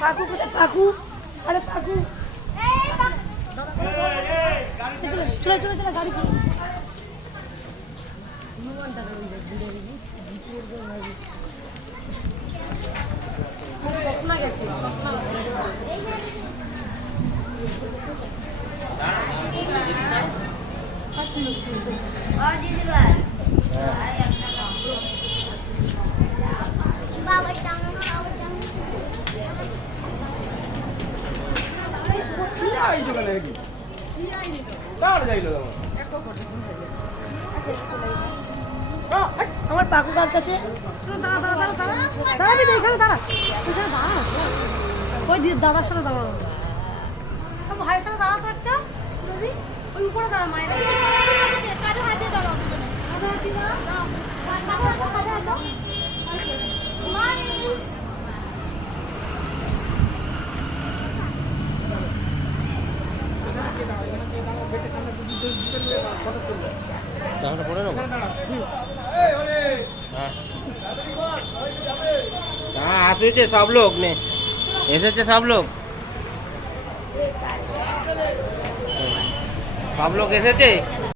পাকু কোথায় পাকু? আরে পাকু চলে চলে চলে গাড়ি চলে। স্বপ্না গেছে আমার পাকু কার কাছে? দাঁড়া দাঁড়া দাঁড়া দাঁড়া দাঁড়াবি না, এখানে দাঁড়া, এখানে দাঁড়া। ওই দাদার সাথে দাঁড়ানো, ভাইয়ের সাথে দাঁড়াতো একটা, ওই উপরে দাঁড়া, মায়ের কাজে হাতে দাঁড়াও দুজনে, কাজে হাতে দাঁড়াও। আসছে সব লোক নে, এসেছে সব লোক, সব লোক এসেছে।